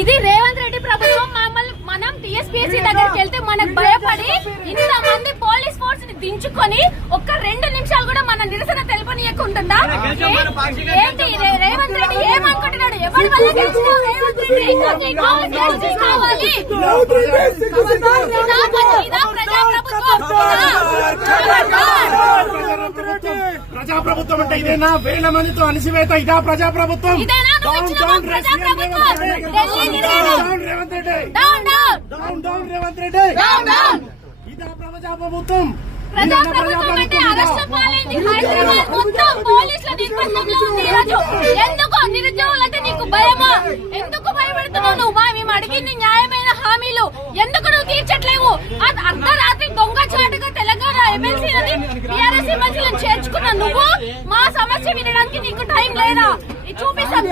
ఇది రేవంత్ రెడ్డి ప్రభుత్వం. మనం టీఎస్పీఎస్సీ దగ్గరికి వెళ్తే మనకు భయపడి ఇంతమంది పోలీస్ ఫోర్స్ ని దించుకొని ఒక్క 2 నిమిషాలు కూడా మన నిరసన తెలుపనీయకుంటుందా? ఏంటి రేవంత్ రెడ్డి ఏమనుకుంటున్నాడు? ఎవరి వల్ల గెలిచినావు రేవంత్ రెడ్డి? కావాలి ప్రజాప్రభుత్వం అంటే ఇదేనా? వేల మందితో అణిసివేత ఇదా ప్రజాప్రభుత్వం? రేవంత్ రెడ్డి రేవంత్ రెడ్డి ఇదా ప్రజాప్రభుత్వం? ప్రజాప్రభుత్వం అంటే అరెస్ట్ పాలైంది హైదరాబాద్ మొత్తం పోలీసుల నిర్బంధంలో ఉంది ఈరోజు. ఎందుకు నిరుద్యోగులంటే నీకు భయమా? ఎందుకు భయపడుతున్నావు నువ్వు? మేము అడిగింది న్యాయమైన హామీలు ఎందుకు నువ్వు తీర్చట్లేవు? అర్ధరాత్రి దొంగచాటుగా తెలంగాణ ఎమ్మెల్సీలని టీఆర్ఎస్ ఎమ్మెల్సీలను చేర్చుకున్న నువ్వు మా సమస్య వినడానికి నీకు టైం లేదా? చూపిస్తాం.